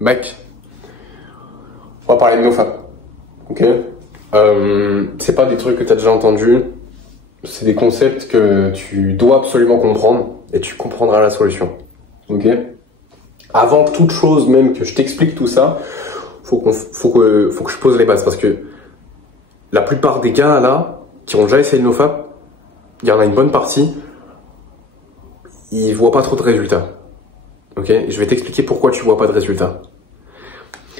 Mec, on va parler de NoFap, ok? C'est pas des trucs que tu as déjà entendus, c'est des concepts que tu dois absolument comprendre et tu comprendras la solution, ok? Avant toute chose, même que je t'explique tout ça, faut que je pose les bases parce que la plupart des gars là qui ont déjà essayé le NoFap, il y en a une bonne partie, ils voient pas trop de résultats, ok? Et je vais t'expliquer pourquoi tu vois pas de résultats.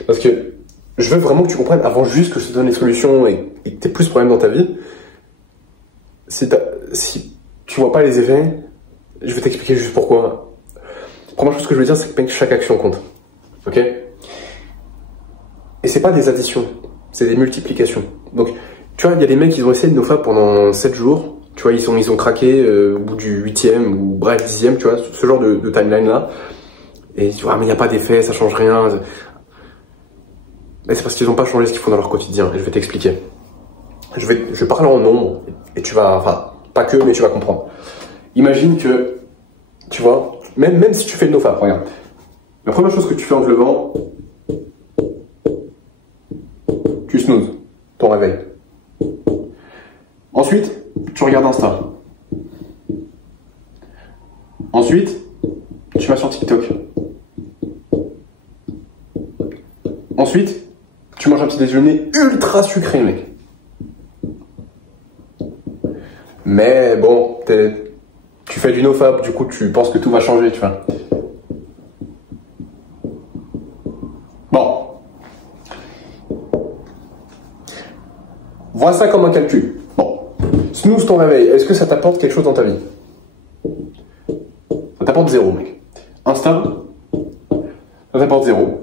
Parce que je veux vraiment que tu comprennes, avant juste que je te donne les solutions et que tu aies plus de problèmes dans ta vie, si tu vois pas les effets, je vais t'expliquer juste pourquoi. La première chose que je veux dire, c'est que chaque action compte. Ok? Et c'est pas des additions, c'est des multiplications. Donc, tu vois, il y a des mecs qui ont essayé de NoFap pendant 7 jours. Tu vois, ils ont craqué au bout du 8e ou bref 10e, tu vois, ce genre de timeline là. Et tu vois, mais il n'y a pas d'effet, ça change rien. Mais c'est parce qu'ils n'ont pas changé ce qu'ils font dans leur quotidien, et je vais t'expliquer. Je vais parler en nombre, et tu vas, enfin, pas que, mais tu vas comprendre. Imagine que, tu vois, même si tu fais le NoFap, regarde. La première chose que tu fais en te levant, tu snoozes ton réveil. Ensuite, tu regardes Insta. Ensuite, tu vas sur TikTok. Ensuite, tu manges un petit déjeuner ultra sucré, mec. Mais bon, tu fais du NoFap, du coup tu penses que tout va changer, tu vois. Bon. Vois ça comme un calcul. Bon. Snooze ton réveil, est-ce que ça t'apporte quelque chose dans ta vie? Ça t'apporte 0, mec. Insta, ça t'apporte 0.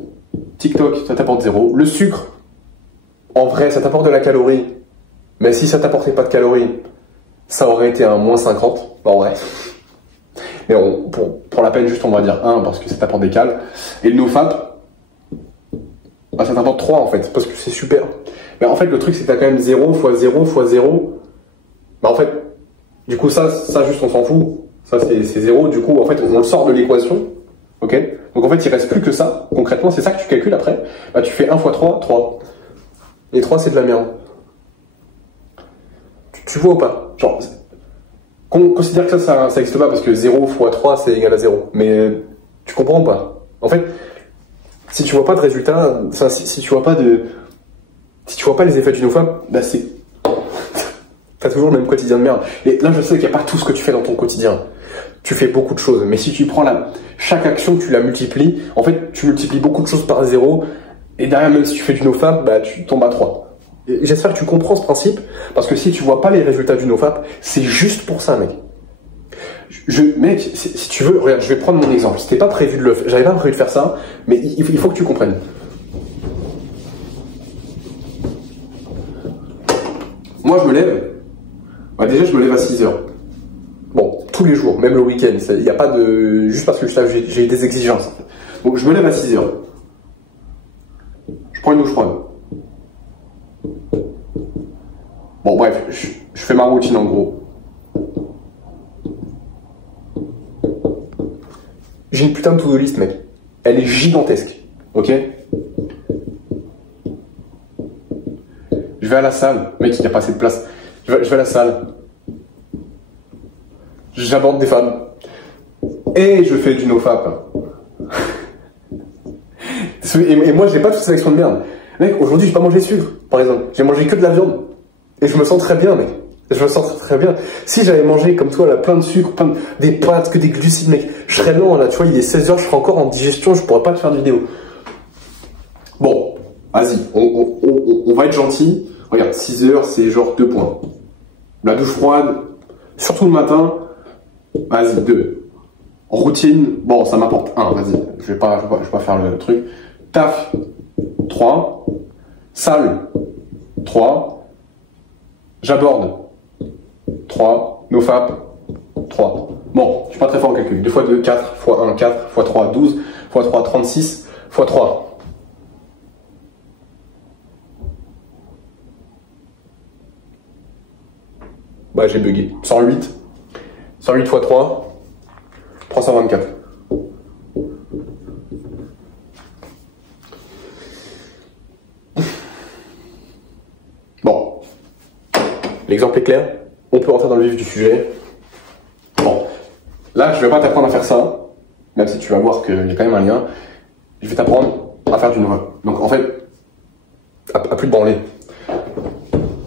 TikTok, ça t'apporte 0. Le sucre, en vrai, ça t'apporte de la calorie. Mais si ça t'apportait pas de calories, ça aurait été un moins 50. En vrai. Mais pour la peine, juste on va dire 1 parce que ça t'apporte des cales. Et le NoFap, bah, ça t'apporte 3 en fait, parce que c'est super. Mais en fait, le truc, c'est que t'as quand même 0 fois 0 fois 0. Bah en fait, du coup, ça juste on s'en fout. Ça, c'est 0. Du coup, en fait, on le sort de l'équation. Ok? Donc en fait, il reste plus que ça. Concrètement, c'est ça que tu calcules après. Bah, tu fais 1 fois 3, 3. Et 3, c'est de la merde. Tu vois ou pas? Genre, considère que ça n'existe pas parce que 0 fois 3, c'est égal à 0. Mais tu comprends ou pas? En fait, si tu vois pas de résultat, si tu vois pas les effets du NoFap, bah c'est... T'as toujours le même quotidien de merde. Et là, je sais qu'il n'y a pas tout ce que tu fais dans ton quotidien. Tu fais beaucoup de choses. Mais si tu prends chaque action, tu la multiplies, en fait, tu multiplies beaucoup de choses par 0. Et derrière, même si tu fais du NoFap, bah, tu tombes à 3. J'espère que tu comprends ce principe, parce que si tu vois pas les résultats du NoFap, c'est juste pour ça, mec. Mec, si tu veux, regarde, je vais prendre mon exemple. C'était pas prévu de j'avais pas prévu de faire ça, mais il faut que tu comprennes. Moi, je me lève. Bah, déjà, je me lève à 6h. Bon, tous les jours, même le week-end. Il n'y a pas de... Juste parce que j'ai des exigences. En fait. Donc, je me lève à 6h. Je prends une douche froide. Bon, bref, je fais ma routine en gros. J'ai une putain de to-do list, mec. Elle est gigantesque. Ok? Je vais à la salle. Mec, il n'y a pas assez de place. Je vais à la salle. J'aborde des femmes. Et je fais du NoFap. Et moi, j'ai pas toute cette action de merde. Mec, aujourd'hui, j'ai pas mangé de sucre, par exemple. J'ai mangé que de la viande. Et je me sens très bien, mec. Je me sens très bien. Si j'avais mangé comme toi, là, plein de sucre, des pâtes, que des glucides, mec, je serais lent, là, tu vois, il est 16h, je serais encore en digestion, je pourrais pas te faire de vidéo. Bon, vas-y, on va être gentil. Regarde, 6h, c'est genre 2 points. La douche froide, surtout le matin, vas-y, 2. Routine, bon, ça m'apporte 1, vas-y, je vais pas faire le truc. Taf, 3. Salle, 3. J'aborde, 3. NoFap, 3. Bon, je suis pas très fort en calcul. 2 fois 2, 4, fois 1, 4, fois 3, 12, fois 3, 36, fois 3. Bah, j'ai bugué. 108. 108 fois 3, 324. l'exemple est clair, on peut rentrer dans le vif du sujet. Bon, là je vais pas t'apprendre à faire ça, même si tu vas voir qu'il y a quand même un lien. Je vais t'apprendre à faire du Nova. Donc en fait, à plus de branler.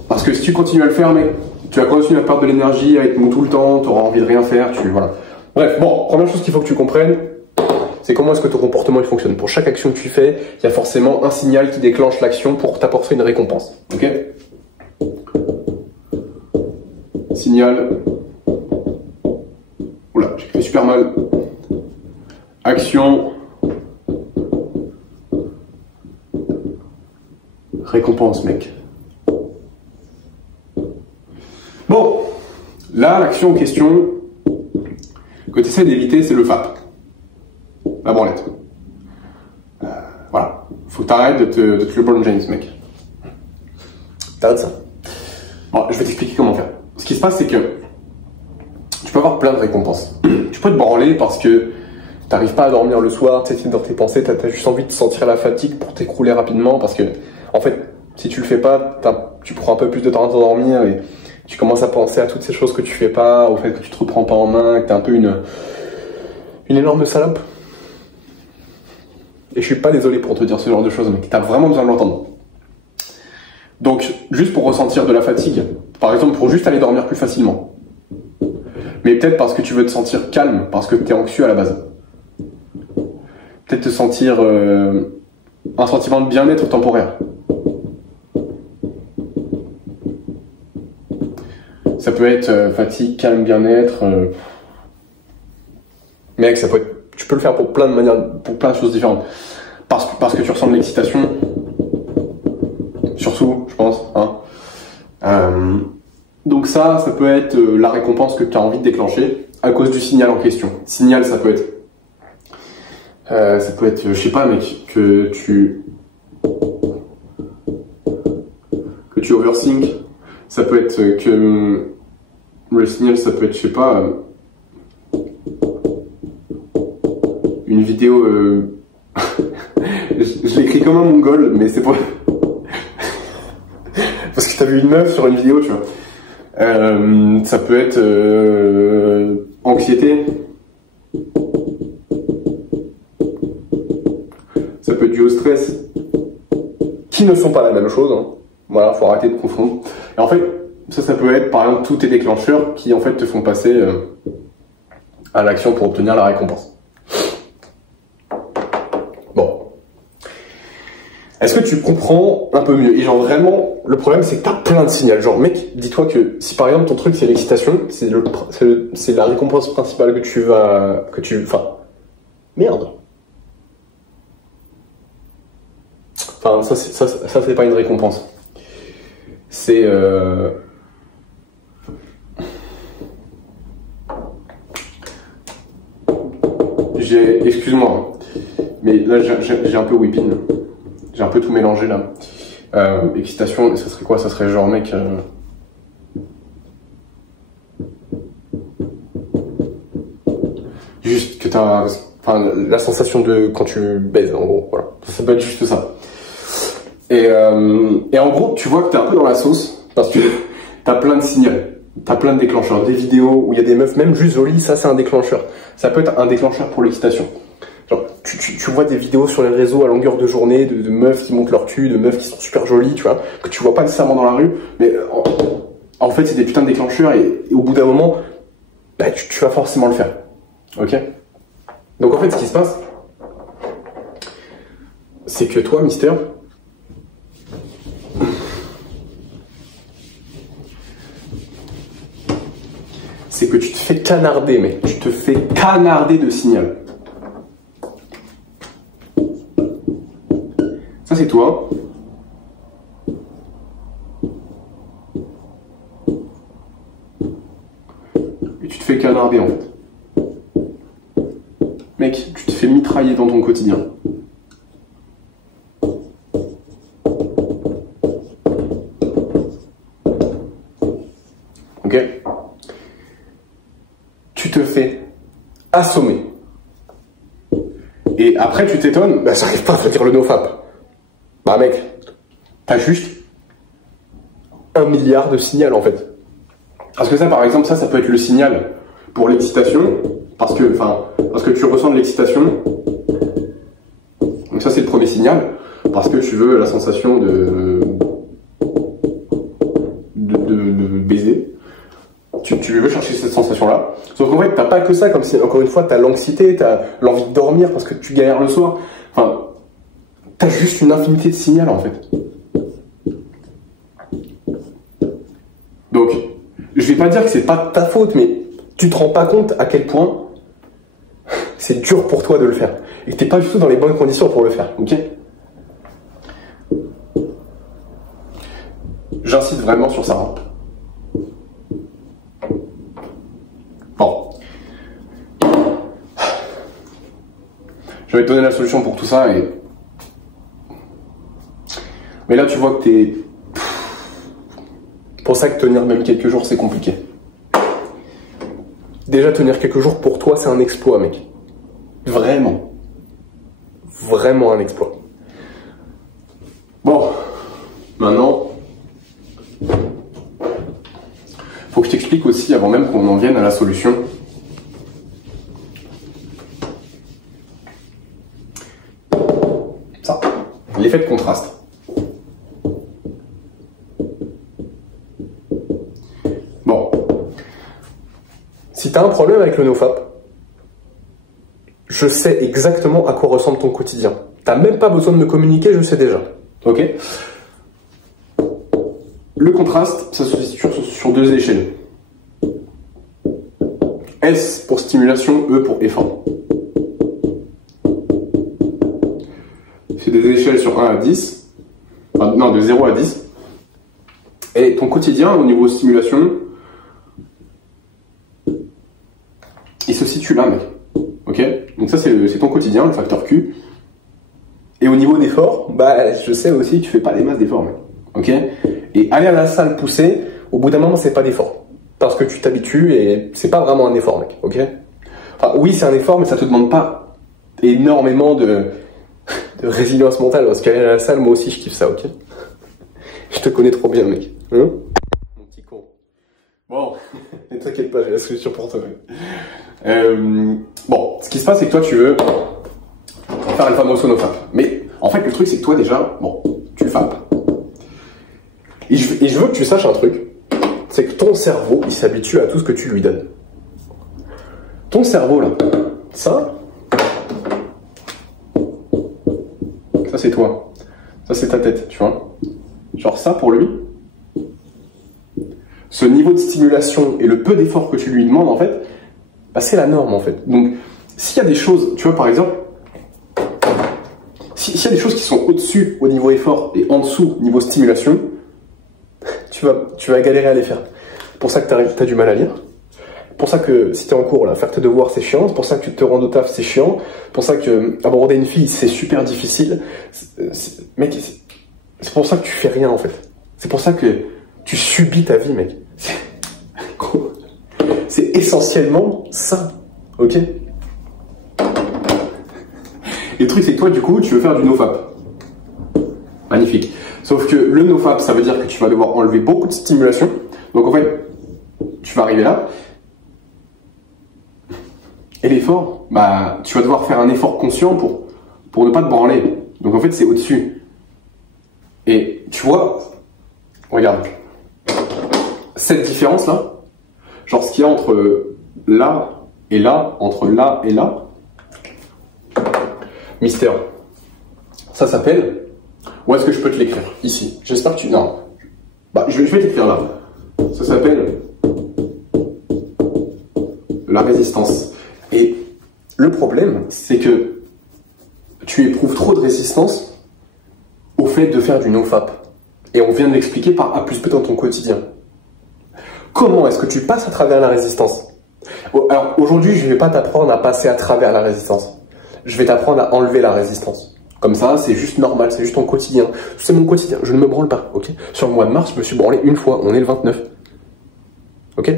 Parce que si tu continues à le faire, mec, tu vas continuer à perdre de l'énergie, à être mou tout le temps, tu auras envie de rien faire, voilà. Bref, bon, première chose qu'il faut que tu comprennes, c'est comment est-ce que ton comportement il fonctionne. Pour chaque action que tu fais, il y a forcément un signal qui déclenche l'action pour t'apporter une récompense. Ok? Signal. Oula, j'ai fait super mal. Action. Récompense, mec. Bon, là, l'action en question que tu essaies d'éviter, c'est le FAP. La branlette. Voilà. Faut que t'arrêtes de te LeBron James, mec. T'arrêtes ça. Bon, je vais t'expliquer comment faire. Ce qui se passe, c'est que tu peux avoir plein de récompenses. Tu peux te branler parce que t'arrives pas à dormir le soir, tu sais, dans tes pensées, t'as juste envie de sentir la fatigue pour t'écrouler rapidement parce que, en fait, si tu le fais pas, tu prends un peu plus de temps à t'endormir et tu commences à penser à toutes ces choses que tu fais pas, au fait que tu te reprends pas en main, que t'es un peu une énorme salope. Et je suis pas désolé pour te dire ce genre de choses, mec. T'as vraiment besoin de l'entendre. Donc, juste pour ressentir de la fatigue, par exemple, pour juste aller dormir plus facilement. Mais peut-être parce que tu veux te sentir calme, parce que t'es anxieux à la base. Peut-être te sentir un sentiment de bien-être temporaire. Ça peut être fatigue, calme, bien-être. Mec, ça peut être. Tu peux le faire pour plein de manières, pour plein de choses différentes. Parce que tu ressens de l'excitation. Surtout, je pense. Hein. Donc ça peut être la récompense que tu as envie de déclencher à cause du signal en question. Signal, ça peut être, je sais pas, mec, que tu overthink. Ça peut être que le signal, ça peut être, je sais pas, une vidéo. Je l'écris comme un mongol, mais c'est pas. Parce que t'as vu une meuf sur une vidéo, tu vois. Ça peut être anxiété. Ça peut être dû au stress. Qui ne sont pas la même chose. Hein. Voilà, faut arrêter de confondre. Et en fait, ça peut être par exemple tous tes déclencheurs qui en fait te font passer à l'action pour obtenir la récompense. Bon. Est-ce que tu comprends un peu mieux? Et genre vraiment, le problème c'est que t'as plein de signaux. Genre mec, dis-toi que si par exemple ton truc c'est l'excitation, c'est la récompense principale que tu vas... Enfin... Merde. Enfin, ça c'est pas une récompense. C'est... Excuse-moi, mais là j'ai un peu whipping. J'ai un peu tout mélangé là. Excitation, ça serait quoi? Ça serait genre mec... Juste que t'as... Enfin, la sensation de quand tu baises, en gros, voilà. Ça peut être juste ça. Et en gros, tu vois que t'es un peu dans la sauce, parce que t'as plein de signaux, t'as plein de déclencheurs, des vidéos où il y a des meufs, même juste jolies, ça c'est un déclencheur. Ça peut être un déclencheur pour l'excitation. Genre, tu vois des vidéos sur les réseaux à longueur de journée de meufs qui montent leur cul, de meufs qui sont super jolies, tu vois, que tu vois pas nécessairement dans la rue, mais en fait c'est des putains de déclencheurs et au bout d'un moment, bah, tu vas forcément le faire. Ok? Donc en fait ce qui se passe, c'est que toi, Mister, c'est que tu te fais canarder, mec. Tu te fais canarder de signal. Ça, c'est toi. Et tu te fais canarder, en fait. Mec, tu te fais mitrailler dans ton quotidien. Ok? Tu te fais assommer. Et après, tu t'étonnes, bah, j'arrive pas à te dire le nofap. Bah, mec, t'as juste 1 milliard de signaux, en fait. Parce que ça, par exemple, ça peut être le signal pour l'excitation, parce que tu ressens de l'excitation. Donc ça, c'est le premier signal, parce que tu veux la sensation de baiser. Tu veux chercher cette sensation-là. Sauf qu'en fait, t'as pas que ça, comme si, encore une fois, t'as l'anxiété, t'as l'envie de dormir parce que tu galères le soir. Enfin, t'as juste une infinité de signaux, en fait. Donc, je vais pas dire que c'est pas de ta faute, mais tu te rends pas compte à quel point c'est dur pour toi de le faire. Et que t'es pas du tout dans les bonnes conditions pour le faire, ok? J'insiste vraiment sur ça. Bon. Je vais te donner la solution pour tout ça et... Mais là, tu vois que t'es... C'est pour ça que tenir même quelques jours, c'est compliqué. Déjà, tenir quelques jours, pour toi, c'est un exploit, mec. Vraiment. Vraiment un exploit. Bon. Maintenant... Faut que je t'explique aussi, avant même qu'on en vienne à la solution. Ça. L'effet de contraste. Bon. Si tu as un problème avec le NoFap, je sais exactement à quoi ressemble ton quotidien. T'as même pas besoin de me communiquer, je sais déjà. Ok? Le contraste, ça se situe sur deux échelles. S pour stimulation, E pour effort. C'est des échelles sur 1 à 10. Enfin, non, de 0 à 10. Et ton quotidien, au niveau stimulation, il se situe là, mec. Ok? Donc ça, c'est ton quotidien, le facteur Q. Et au niveau d'effort, bah, je sais aussi, tu fais pas des masses d'efforts, mec. Ok? Et aller à la salle pousser, au bout d'un moment, c'est pas d'effort. Parce que tu t'habitues et c'est pas vraiment un effort, mec. Ok? Enfin, oui, c'est un effort, mais ça te demande pas énormément de résilience mentale. Parce qu'aller à la salle, moi aussi, je kiffe ça, ok? Je te connais trop bien, mec. Hein? Mon petit con. Bon, ne t'inquiète pas, j'ai la solution pour toi. Bon, ce qui se passe, c'est que toi, tu veux faire le fameux sonofap. Mais en fait, le truc, c'est que toi, déjà, bon, tu le fapes. Et je veux que tu saches un truc, c'est que ton cerveau, il s'habitue à tout ce que tu lui donnes. Ton cerveau, là, ça c'est toi. Ça, c'est ta tête, tu vois. Genre ça, pour lui, ce niveau de stimulation et le peu d'effort que tu lui demandes, en fait, bah, c'est la norme, en fait. Donc, s'il y a des choses, tu vois, par exemple, s'il y a des choses qui sont au-dessus au niveau effort et en dessous au niveau stimulation, tu vas galérer à les faire. C'est pour ça que tu as du mal à lire. C'est pour ça que si tu es en cours, là, faire tes devoirs, c'est chiant. C'est pour ça que tu te rends au taf, c'est chiant. C'est pour ça que aborder une fille, c'est super difficile. Mec, c'est pour ça que tu fais rien, en fait. C'est pour ça que tu subis ta vie, mec. C'est essentiellement ça. Ok? Et le truc, c'est que toi, du coup, tu veux faire du NoFap. Magnifique. Sauf que le NoFap, ça veut dire que tu vas devoir enlever beaucoup de stimulation. Donc en fait, tu vas arriver là. Et l'effort, bah, tu vas devoir faire un effort conscient pour ne pas te branler. Donc en fait, c'est au-dessus. Et tu vois, regarde, cette différence-là, genre ce qu'il y a entre là et là, entre là et là, mystère. Ça s'appelle... Où est-ce que je peux te l'écrire? Ici. J'espère que tu... Non. Bah, je vais t'écrire là. Ça s'appelle la résistance. Et le problème, c'est que tu éprouves trop de résistance au fait de faire du NoFap. Et on vient de l'expliquer par A plus B dans ton quotidien. Comment est-ce que tu passes à travers la résistance? Alors, aujourd'hui, je ne vais pas t'apprendre à passer à travers la résistance. Je vais t'apprendre à enlever la résistance. Comme ça, c'est juste normal, c'est juste ton quotidien. C'est mon quotidien, je ne me branle pas, ok? Sur le mois de mars, je me suis branlé une fois, on est le 29. Ok?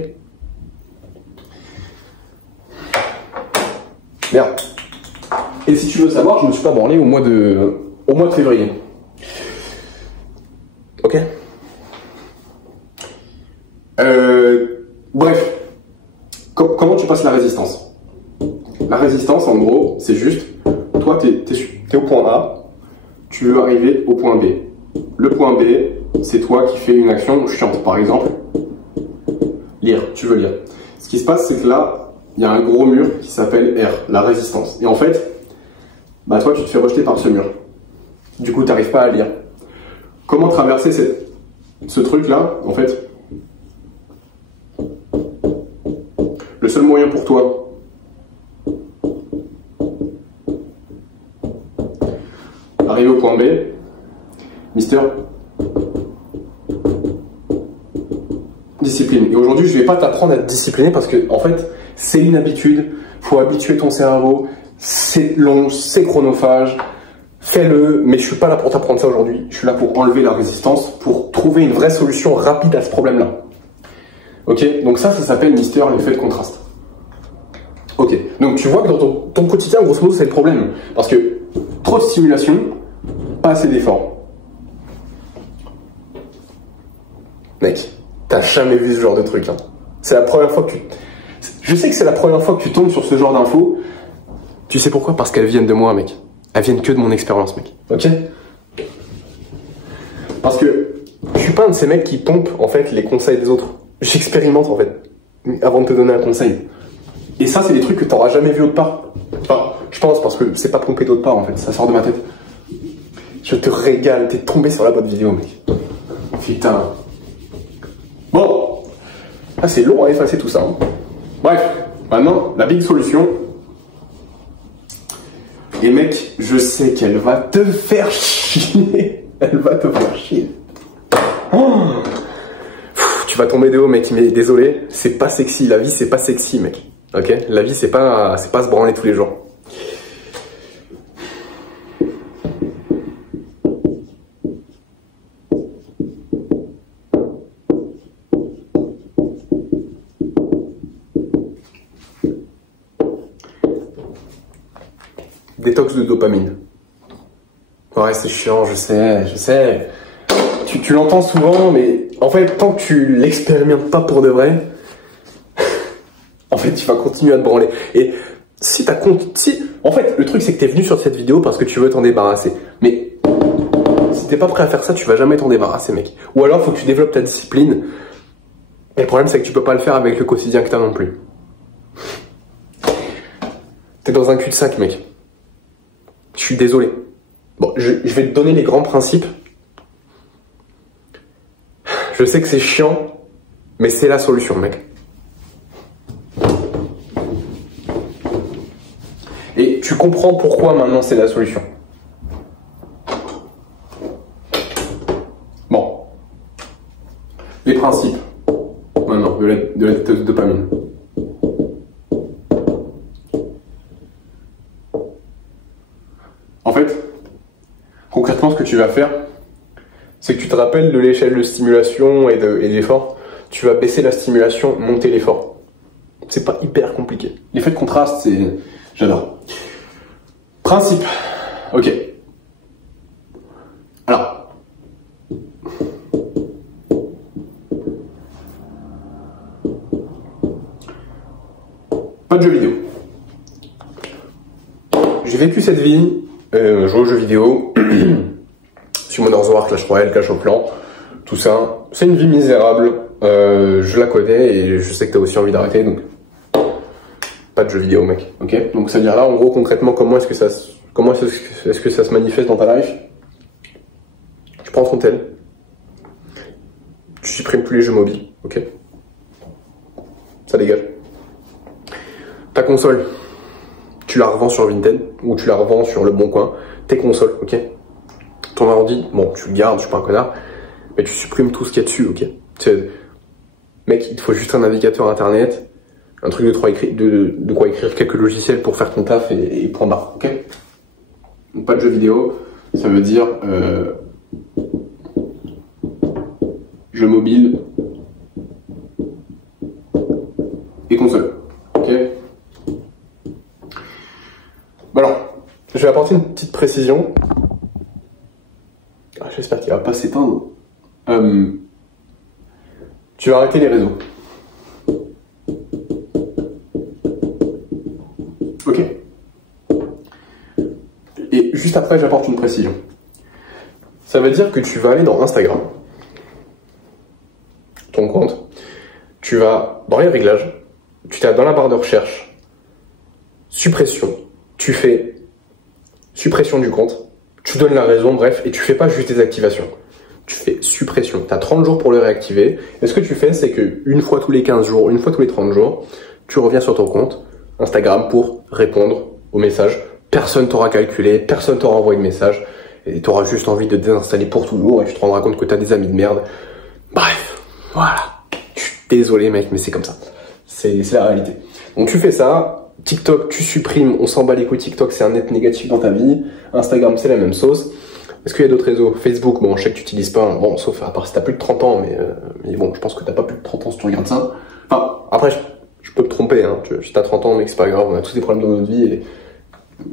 Merde. Et si tu veux savoir, je ne me suis pas branlé au mois de février. Ok? Bref, comment tu passes la résistance? La résistance, en gros, c'est juste, toi, t'es au point A, tu veux arriver au point B. Le point B, c'est toi qui fais une action chiante. Par exemple, lire, tu veux lire. Ce qui se passe, c'est que là, il y a un gros mur qui s'appelle R, la résistance. Et en fait, bah toi, tu te fais rejeter par ce mur. Du coup, tu n'arrives pas à lire. Comment traverser ce truc-là? En fait, le seul moyen pour toi d'arriver au point B, Mister, discipline. Et aujourd'hui, je vais pas t'apprendre à être discipliné parce que, en fait, c'est une habitude. Faut habituer ton cerveau. C'est long, c'est chronophage. Fais-le, mais je suis pas là pour t'apprendre ça aujourd'hui. Je suis là pour enlever la résistance, pour trouver une vraie solution rapide à ce problème-là. Ok? Donc ça s'appelle Mister, l'effet de contraste. Ok. Donc tu vois que dans ton quotidien, grosso modo, c'est le problème. Parce que trop de stimulation, pas assez d'efforts. Mec, t'as jamais vu ce genre de truc. Hein. C'est la première fois que tu... Je sais que c'est la première fois que tu tombes sur ce genre d'infos. Tu sais pourquoi? Parce qu'elles viennent de moi, mec. Elles viennent que de mon expérience, mec. Ok? Parce que je suis pas un de ces mecs qui pompent, en fait, les conseils des autres. J'expérimente, en fait, avant de te donner un conseil. Et ça, c'est des trucs que t'auras jamais vu autre part. Enfin, je pense, parce que c'est pas pompé d'autre part, en fait. Ça sort de ma tête. Je te régale. T'es tombé sur la bonne vidéo, mec. Putain. Bon. Ah, c'est long à effacer tout ça. Hein. Bref. Maintenant, la big solution... Et mec, je sais qu'elle va te faire chier. Elle va te faire chier. Oh, tu vas tomber de haut, mec, mais désolé, c'est pas sexy. La vie, c'est pas sexy, mec. Ok? La vie, c'est pas se branler tous les jours. Détox de dopamine. Ouais, c'est chiant, je sais. Tu l'entends souvent, mais en fait, tant que tu l'expérimentes pas pour de vrai, en fait, tu vas continuer à te branler. Et si en fait, le truc, c'est que t'es venu sur cette vidéo parce que tu veux t'en débarrasser. Mais si t'es pas prêt à faire ça, tu vas jamais t'en débarrasser, mec. Ou alors, faut que tu développes ta discipline. Et le problème, c'est que tu peux pas le faire avec le quotidien que t'as non plus. T'es dans un cul-de-sac, mec. Je suis désolé. Bon, je vais te donner les grands principes. Je sais que c'est chiant, mais c'est la solution, mec. Et tu comprends pourquoi maintenant c'est la solution. Bon. Les principes, maintenant, de la dopamine. En fait, concrètement, ce que tu vas faire, c'est que tu te rappelles de l'échelle de stimulation et d'effort. Tu vas baisser la stimulation, monter l'effort. C'est pas hyper compliqué. L'effet de contraste, c'est... J'adore. Principe. Ok. Alors. Pas de jeux vidéo. J'ai vécu cette vie... jouer aux jeux vidéo, sur Modern Warfare, Clash Royale, Clash of Clans, tout ça, c'est une vie misérable, je la connais et je sais que t'as aussi envie d'arrêter, donc pas de jeux vidéo, mec, ok? Donc ça veut dire là, en gros, concrètement, comment est-ce que ça se manifeste dans ta life? Tu prends ton tel, tu supprimes tous les jeux mobiles, ok? Ça dégage. Ta console, tu la revends sur Vinted ou tu la revends sur Le Bon Coin, tes consoles, ok? Ton ordi, bon, tu le gardes, je suis pas un connard, mais tu supprimes tout ce qu'il y a dessus, ok? Mec, il te faut juste un navigateur internet, un truc de quoi écrire quelques logiciels pour faire ton taf et point barre, ok? Donc pas de jeux vidéo, ça veut dire jeux mobiles et console, ok? Bon alors, je vais apporter une petite précision. Ah, j'espère qu'il va pas s'éteindre. Tu vas arrêter les réseaux. juste après, j'apporte une précision. Ça veut dire que tu vas aller dans Instagram, ton compte, tu vas dans les réglages, tu tapes dans la barre de recherche, suppression, tu fais suppression du compte, tu donnes la raison, bref, et tu fais pas juste désactivation. Tu fais suppression. Tu as 30 jours pour le réactiver. Et ce que tu fais, c'est que une fois tous les 15 jours, une fois tous les 30 jours, tu reviens sur ton compte Instagram pour répondre aux messages. Personne t'aura calculé, personne t'aura envoyé de message. Et tu auras juste envie de désinstaller pour toujours et tu te rendras compte que tu as des amis de merde. Bref, voilà. Je suis désolé mec, mais c'est comme ça. C'est la réalité. Donc tu fais ça. TikTok, tu supprimes. On s'en bat les couilles. TikTok, c'est un net négatif dans ta vie. Instagram, c'est la même sauce. Est-ce qu'il y a d'autres réseaux? Facebook, bon, je sais que tu n'utilises pas, bon, sauf à part si t'as plus de 30 ans, mais bon, je pense que t'as pas plus de 30 ans si tu regardes ça. Enfin, après, je peux me tromper, hein, si t'as 30 ans, mec, c'est pas grave, on a tous des problèmes dans notre vie, et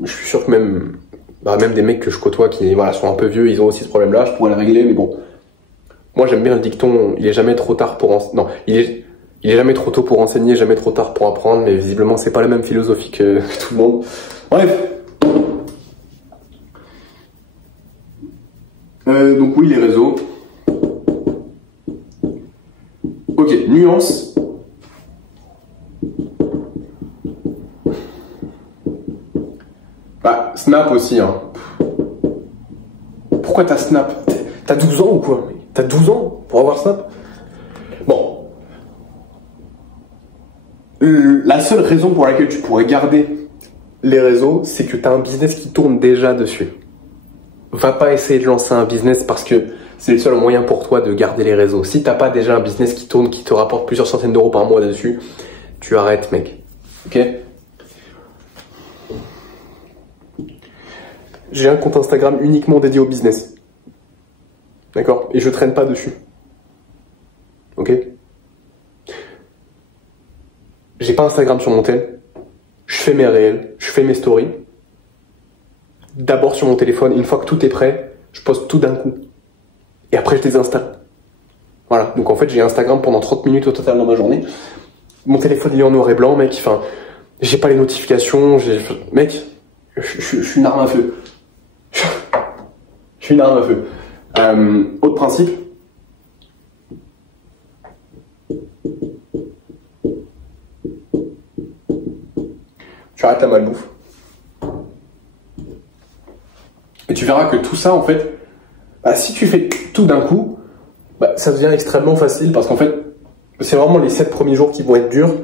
je suis sûr que même des mecs que je côtoie qui, voilà, sont un peu vieux, ils ont aussi ce problème-là, je pourrais le régler, mais bon. Moi, j'aime bien le dicton, il est jamais trop tard pour il est jamais trop tôt pour enseigner, jamais trop tard pour apprendre, mais visiblement, c'est pas la même philosophie que tout le monde. Bref. Donc oui, les réseaux. Ok, nuance. Bah, Snap aussi, hein. Pourquoi t'as Snap? T'as 12 ans ou quoi? T'as 12 ans pour avoir Snap? Bon. La seule raison pour laquelle tu pourrais garder les réseaux, c'est que t'as un business qui tourne déjà dessus. Va pas essayer de lancer un business parce que c'est le seul moyen pour toi de garder les réseaux. Si t'as pas déjà un business qui tourne, qui te rapporte plusieurs centaines d'euros par mois dessus, tu arrêtes, mec. Ok? J'ai un compte Instagram uniquement dédié au business. D'accord? Et je traîne pas dessus. Ok? J'ai pas Instagram sur mon tel. Je fais mes réels, je fais mes stories. D'abord sur mon téléphone, une fois que tout est prêt, je poste tout d'un coup. Et après, je désinstalle. Voilà. Donc en fait, j'ai Instagram pendant 30 minutes au total dans ma journée. Mon téléphone, il est en noir et blanc, mec. Enfin, j'ai pas les notifications. Mec, je suis une arme à feu. Je suis une arme à feu. Autre principe. Tu arrêtes la malbouffe. Et tu verras que tout ça, en fait, bah, si tu fais tout d'un coup, bah, ça devient extrêmement facile parce qu'en fait, c'est vraiment les 7 premiers jours qui vont être durs.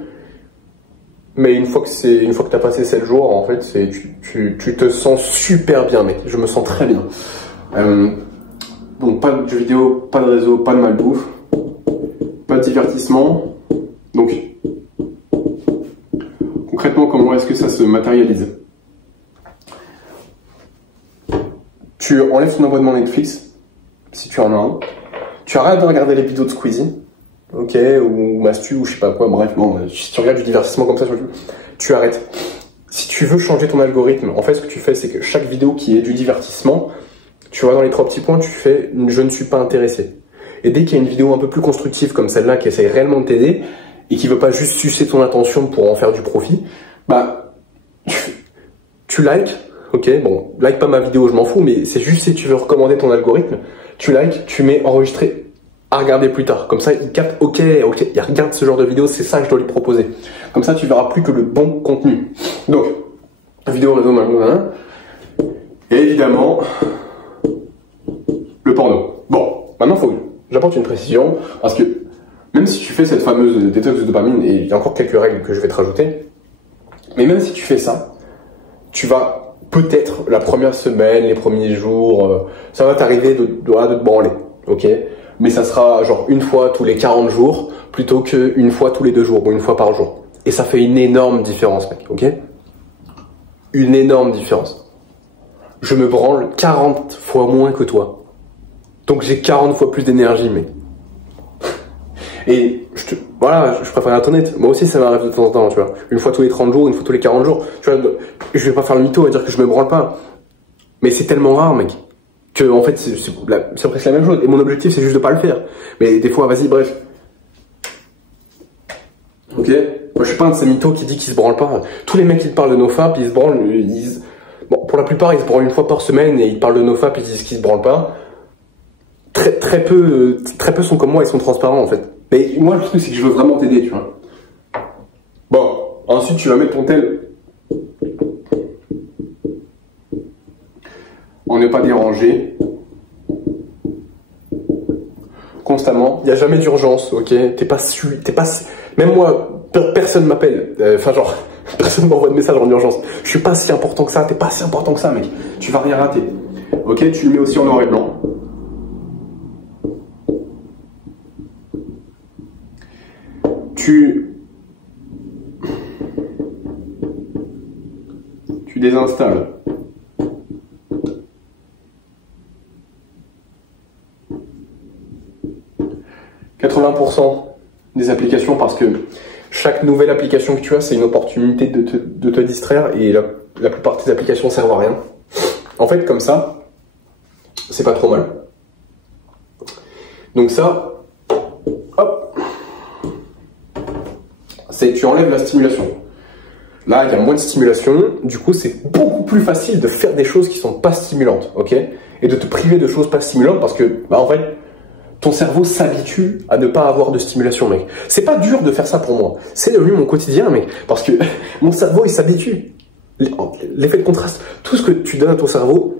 Mais une fois que tu as passé 7 jours, en fait, tu te sens super bien, mec. Je me sens très bien. Donc, pas de jeux vidéo, pas de réseau, pas de malbouffe, pas de divertissement. Donc, concrètement, comment est-ce que ça se matérialise? Tu enlèves ton abonnement Netflix, si tu en as un. Tu arrêtes de regarder les vidéos de Squeezie, ok, ou Mastu, ou je sais pas quoi, bref, bon, si tu regardes du divertissement comme ça sur YouTube, tu arrêtes. Si tu veux changer ton algorithme, en fait, ce que tu fais, c'est que chaque vidéo qui est du divertissement, tu vas dans les 3 petits points, tu fais « je ne suis pas intéressé ». Et dès qu'il y a une vidéo un peu plus constructive comme celle-là, qui essaye réellement de t'aider, et qui veut pas juste sucer ton attention pour en faire du profit, bah, tu likes. Ok, bon, like pas ma vidéo, je m'en fous, mais c'est juste si tu veux recommander ton algorithme, tu likes, tu mets enregistrer à regarder plus tard. Comme ça, il capte, ok, il regarde ce genre de vidéo, c'est ça que je dois lui proposer. Comme ça, tu verras plus que le bon contenu. Donc, vidéo, réseau, malin, et évidemment, le porno. Bon, maintenant, faut que j'apporte une précision, parce que même si tu fais cette fameuse détox de dopamine, et il y a encore quelques règles que je vais te rajouter, mais même si tu fais ça, tu vas peut-être la première semaine, les premiers jours, ça va t'arriver de te branler, ok? Mais ça sera genre une fois tous les 40 jours plutôt qu'une fois tous les 2 jours ou une fois par jour. Et ça fait une énorme différence, mec, ok? Une énorme différence. Je me branle 40 fois moins que toi. Donc j'ai 40 fois plus d'énergie, mec. Et voilà, je préfère être honnête. Moi aussi, ça m'arrive de temps en temps, tu vois. Une fois tous les 30 jours, une fois tous les 40 jours. Tu vois, je vais pas faire le mytho et dire que je me branle pas. Mais c'est tellement rare, mec, que en fait, c'est presque la même chose. Et mon objectif, c'est juste de pas le faire. Mais des fois, vas-y, bref. Ok? Moi, je suis pas un de ces mythos qui dit qu'ils se branlent pas. Tous les mecs qui te parlent de NoFap, ils se branlent, Bon, pour la plupart, ils se branlent une fois par semaine et ils parlent de NoFap, ils disent qu'ils se branlent pas. Très peu sont comme moi, ils sont transparents en fait. Mais moi, le truc, c'est que je veux vraiment t'aider, tu vois. Bon, ensuite, tu vas mettre ton tel en ne pas déranger. Constamment. Il n'y a jamais d'urgence, ok? Même moi, personne m'appelle. Enfin, genre, personne m'envoie de message en urgence. Je suis pas si important que ça, t'es pas si important que ça, mec. Tu vas rien rater. Ok? Tu le mets aussi en noir et blanc. Tu désinstalles. « 80% des applications parce que chaque nouvelle application que tu as, c'est une opportunité de te distraire et la plupart de tes applications servent à rien. En fait, comme ça, c'est pas trop mal. Donc ça, hop, tu enlèves la stimulation. Là, il y a moins de stimulation, du coup, c'est beaucoup plus facile de faire des choses qui sont pas stimulantes, ok? Et de te priver de choses pas stimulantes parce que, bah, en fait, ton cerveau s'habitue à ne pas avoir de stimulation, mec. C'est pas dur de faire ça pour moi. C'est devenu mon quotidien, mec. Parce que mon cerveau, il s'habitue. L'effet de contraste, tout ce que tu donnes à ton cerveau,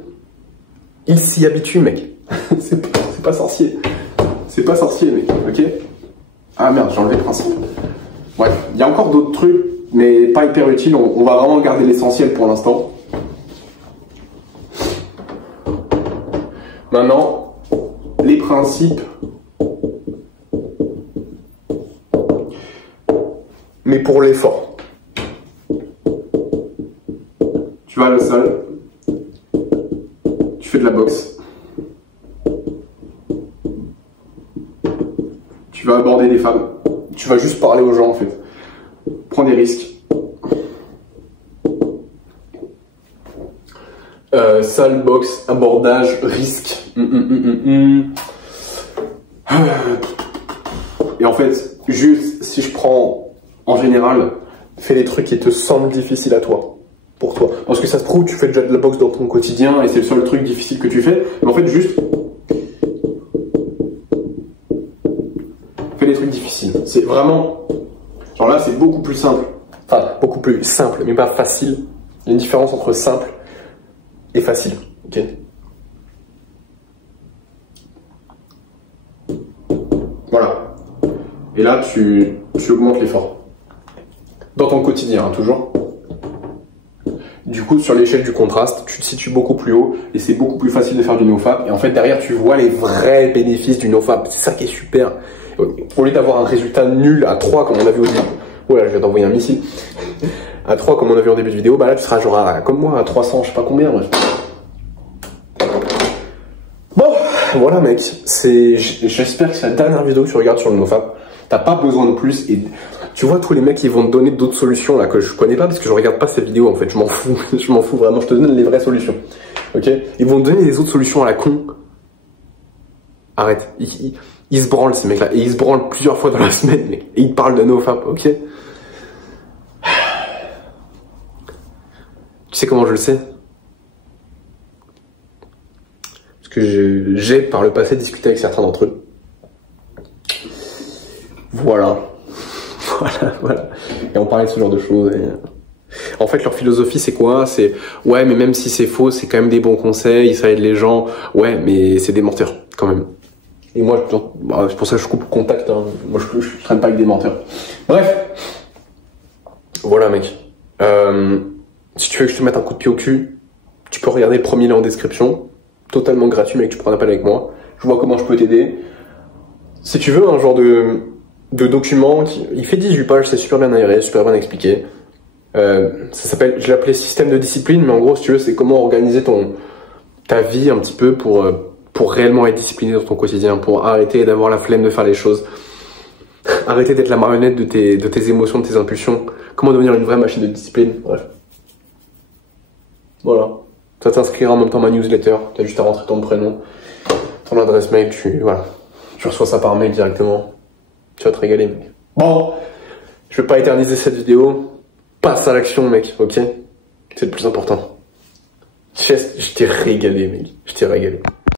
il s'y habitue, mec. C'est pas sorcier. C'est pas sorcier, mec. Ok? Ah merde, j'ai enlevé le principe. Bref, il y a encore d'autres trucs, mais pas hyper utiles. On va vraiment garder l'essentiel pour l'instant. Maintenant, les principes, mais pour l'effort. Tu vas à la salle, tu fais de la boxe, tu vas aborder des femmes, tu vas juste parler aux gens en fait. Prends des risques. Salle, boxe, abordage, risque. Et en fait, juste si je prends en général, fais des trucs qui te semblent difficiles à toi, pour toi. Parce que ça se trouve, tu fais déjà de la boxe dans ton quotidien et c'est le seul truc difficile que tu fais. Mais en fait, juste fais des trucs difficiles. C'est vraiment, genre là, c'est beaucoup plus simple. Enfin, beaucoup plus simple, mais pas facile. Il y a une différence entre simple et facile, ok? Voilà. Et là, tu augmentes l'effort. Dans ton quotidien, hein, toujours. Du coup, sur l'échelle du contraste, tu te situes beaucoup plus haut et c'est beaucoup plus facile de faire du NoFap. Et en fait, derrière, tu vois les vrais bénéfices du NoFap. C'est ça qui est super. Au lieu d'avoir un résultat nul à 3, comme on a vu au début. Ouais, je viens d'envoyer un missile. À 3, comme on a vu en début de vidéo, bah là, tu seras genre comme moi, à 300, je sais pas combien. Bref. Bon, voilà, mec. J'espère que c'est la dernière vidéo que tu regardes sur le NoFap. T'as pas besoin de plus. Et tu vois, tous les mecs, ils vont te donner d'autres solutions là que je connais pas parce que je regarde pas cette vidéo en fait. Je m'en fous. Je m'en fous vraiment. Je te donne les vraies solutions. Ok? Ils vont te donner des autres solutions à la con. Arrête. Ils se branlent, ces mecs-là. Et ils se branlent plusieurs fois dans la semaine, mec. Et ils te parlent de NoFap, ok? Tu sais comment je le sais? Parce que j'ai par le passé discuté avec certains d'entre eux. Voilà. Voilà. Et on parlait de ce genre de choses. Et... En fait, leur philosophie, c'est quoi? C'est, ouais, mais même si c'est faux, c'est quand même des bons conseils, ça aide les gens. Ouais, mais c'est des menteurs, quand même. Et moi, c'est pour ça que je coupe le contact. Hein. Moi, je traîne pas avec des menteurs. Bref. Voilà, mec. Si tu veux que je te mette un coup de pied au cul, tu peux regarder le premier lien en description. Totalement gratuit, mec. Tu prends un appel avec moi. Je vois comment je peux t'aider. Si tu veux un genre de document, il fait 18 pages, c'est super bien aéré, super bien expliqué. Ça s'appelle, je l'ai appelé système de discipline, mais en gros, si tu veux, c'est comment organiser ta vie un petit peu pour réellement être discipliné dans ton quotidien, pour arrêter d'avoir la flemme de faire les choses, arrêter d'être la marionnette de tes émotions, de tes impulsions, comment devenir une vraie machine de discipline, bref. Voilà. Ça t'inscrira en même temps à ma newsletter, t'as juste à rentrer ton prénom, ton adresse mail, voilà. Tu reçois ça par mail directement. Tu vas te régaler, mec. Bon, je vais pas éterniser cette vidéo. Passe à l'action, mec, ok? C'est le plus important. chest, je t'ai régalé, mec. Je t'ai régalé.